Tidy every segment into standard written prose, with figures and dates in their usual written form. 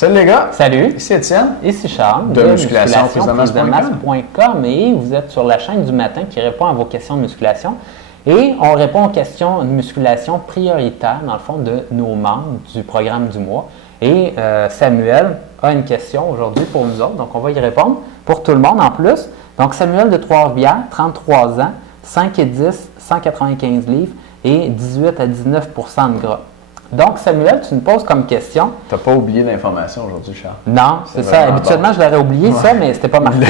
Salut les gars! Salut! Ici Étienne. Ici Charles de musculation-prise-de-masse.com. et vous êtes sur la chaîne du matin qui répond à vos questions de musculation. Et on répond aux questions de musculation prioritaires, dans le fond, de nos membres du programme du mois. Et Samuel a une question aujourd'hui pour nous autres, donc on va y répondre pour tout le monde en plus. Donc Samuel de Trois-Rivières, 33 ans, 5 et 10, 195 livres et 18 à 19 % de gras. Donc, Samuel, tu nous poses comme question. Tu n'as pas oublié l'information aujourd'hui, Charles? Non, c'est ça. Habituellement, je l'aurais oublié, ça, mais c'était pas marqué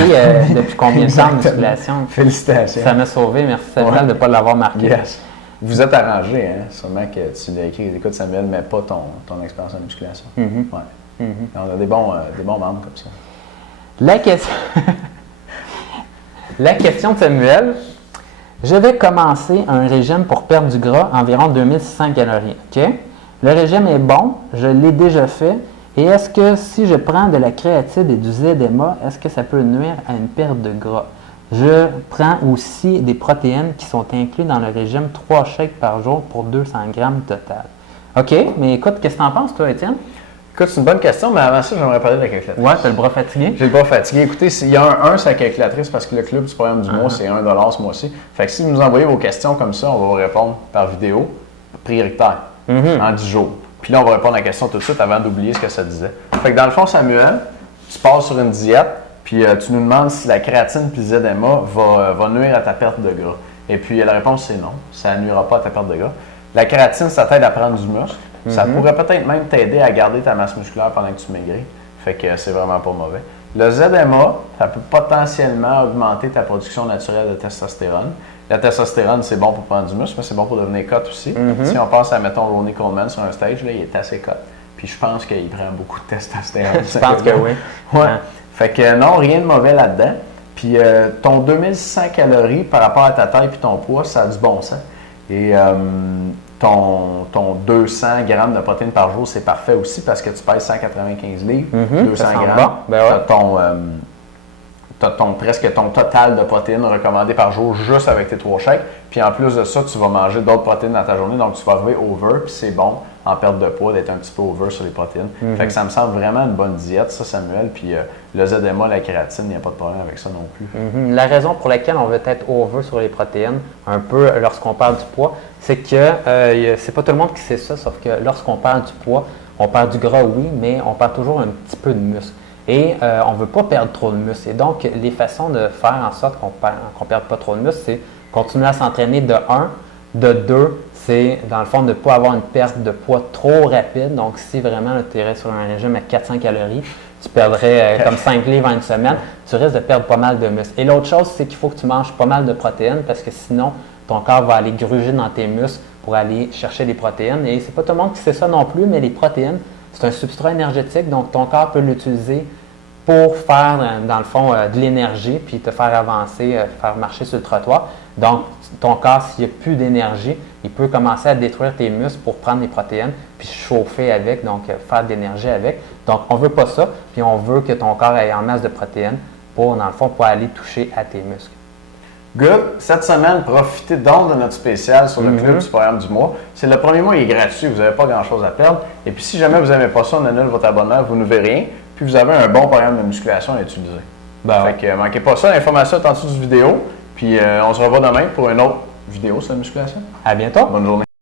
depuis combien de temps de musculation. Félicitations. Ça m'a sauvé. Merci, Samuel, de ne pas l'avoir marqué. Yes. Vous êtes arrangé, hein? Sûrement que tu l'as écrit. Écoute, Samuel, mais pas ton expérience en musculation. Ouais. On a des bons membres comme ça. La question de Samuel. Je vais commencer un régime pour perdre du gras, environ 2600 calories. OK? Le régime est bon, je l'ai déjà fait. Et est-ce que si je prends de la créatine et du ZMA, est-ce que ça peut nuire à une perte de gras? Je prends aussi des protéines qui sont incluses dans le régime 3 shakes par jour pour 200 grammes total. OK, mais écoute, qu'est-ce que tu en penses, toi, Étienne? Écoute, c'est une bonne question, mais avant ça, j'aimerais parler de la calculatrice. Ouais, tu as le bras fatigué? J'ai le bras fatigué. Écoutez, il y a un c'est la calculatrice parce que le club du programme du mois, c'est 1 $ ce mois-ci. Fait que si vous nous envoyez vos questions comme ça, on va vous répondre par vidéo prioritaire en 10 jours. Puis là, on va répondre à la question tout de suite avant d'oublier ce que ça disait. Fait que dans le fond, Samuel, tu passes sur une diète, puis tu nous demandes si la créatine puis le ZMA va nuire à ta perte de gras. Et puis la réponse, c'est non. Ça ne nuira pas à ta perte de gras. La créatine, ça t'aide à prendre du muscle. Ça pourrait peut-être même t'aider à garder ta masse musculaire pendant que tu maigris. Fait que c'est vraiment pas mauvais. Le ZMA, ça peut potentiellement augmenter ta production naturelle de testostérone. La testostérone, c'est bon pour prendre du muscle, mais c'est bon pour devenir cut aussi. Si on pense à, mettons, Ronnie Coleman sur un stage, là, il est assez cut. Puis je pense qu'il prend beaucoup de testostérone. Je pense que oui. Ouais. Fait que non, rien de mauvais là-dedans. Puis ton 2600 calories par rapport à ta taille et ton poids, ça a du bon sens. Et ton 200 grammes de protéines par jour, c'est parfait aussi parce que tu pèses 195 livres, 200 grammes. Tu as presque ton total de protéines recommandé par jour juste avec tes 3 shakes. Puis en plus de ça, tu vas manger d'autres protéines dans ta journée, donc tu vas arriver over, puis c'est bon en perte de poids d'être un petit peu over sur les protéines. Fait que ça me semble vraiment une bonne diète, ça, Samuel. Puis le ZMA, la kératine, il n'y a pas de problème avec ça non plus. La raison pour laquelle on veut être over sur les protéines, un peu lorsqu'on parle du poids, c'est que c'est pas tout le monde qui sait ça, sauf que lorsqu'on parle du poids, on perd du gras, oui, mais on perd toujours un petit peu de muscle. Et on ne veut pas perdre trop de muscle. Et donc, les façons de faire en sorte qu'on ne perde pas trop de muscle, c'est continuer à s'entraîner de 1. De 2, c'est dans le fond de ne pas avoir une perte de poids trop rapide. Donc, si vraiment tu irais sur un régime à 400 calories, tu perdrais comme 5 livres en une semaine, tu risques de perdre pas mal de muscle. Et l'autre chose, c'est qu'il faut que tu manges pas mal de protéines parce que sinon, ton corps va aller gruger dans tes muscles pour aller chercher des protéines. Et c'est pas tout le monde qui sait ça non plus, mais les protéines, c'est un substrat énergétique, donc ton corps peut l'utiliser pour faire, dans le fond, de l'énergie, puis te faire avancer, faire marcher sur le trottoir. Donc, ton corps, s'il n'y a plus d'énergie, il peut commencer à détruire tes muscles pour prendre des protéines, puis chauffer avec, donc faire de l'énergie avec. Donc, on ne veut pas ça, puis on veut que ton corps ait en masse de protéines pour, dans le fond, pour aller toucher à tes muscles. Good. Cette semaine, profitez donc de notre spécial sur le club du programme du mois. C'est le premier mois, il est gratuit, vous n'avez pas grand-chose à perdre. Et puis, si jamais vous n'aimez pas ça, on annule votre abonnement, vous ne verrez rien. Puis, vous avez un bon programme de musculation à utiliser. Fait que manquez pas ça. L'information est en dessous du vidéo. Puis, on se revoit demain pour une autre vidéo sur la musculation. À bientôt. Bonne journée.